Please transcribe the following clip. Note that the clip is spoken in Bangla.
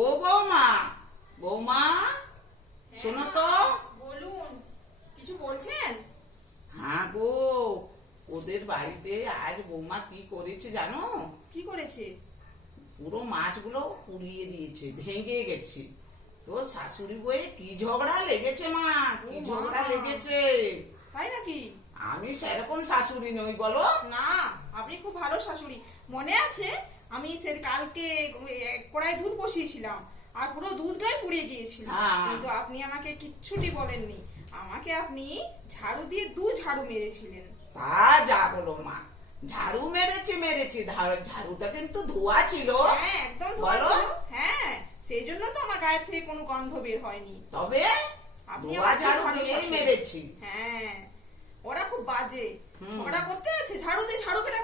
ও বৌমা বৌমা শোনো তো। বলুন কিছু বলছেন? হ্যাঁ গো ওদের বাড়িতে আজ বৌমা কি করেছে জানো? কি করেছে? পুরো মাছগুলো পুড়িয়ে দিয়েছে ভেঙে গেছে। তো শাশুড়ি বয়ে কি ঝগড়া লেগেছে মা কি ঝগড়া লেগেছে? তাই নাকি? আমি সেরকম শাশুড়ি নই বলো। না আপনি খুব ভালো শাশুড়ি। মনে আছে আমি সে কালকে কড়াই দুধ বসিয়েছিলাম আর পুরো দুধটাই পুড়িয়ে গিয়েছিল। হ্যাঁ। কিন্তু আপনি আমাকে কিচ্ছুটি বলেননি। আমাকে আপনি ঝাড়ু দিয়ে দু ঝাড়ু মেরেছিলেন। তা যা বলো মা ঝাড়ু মেরেছি মেরেছি। ঝাড়ুটা কিন্তু ধোয়া ছিল। হ্যাঁ একদম ধোয়া ছিল। হ্যাঁ সেই জন্য তো আমার গায়ের থেকে কোনো গন্ধ বের হয়নি। তবে আপনি আমার ঝাড়ু দিয়েই মেরেছি। হ্যাঁ ওরা খুব বাজে। ঝগড়া করতে আছে? ঝাড়ু দিয়ে ঝাড়ু পেটা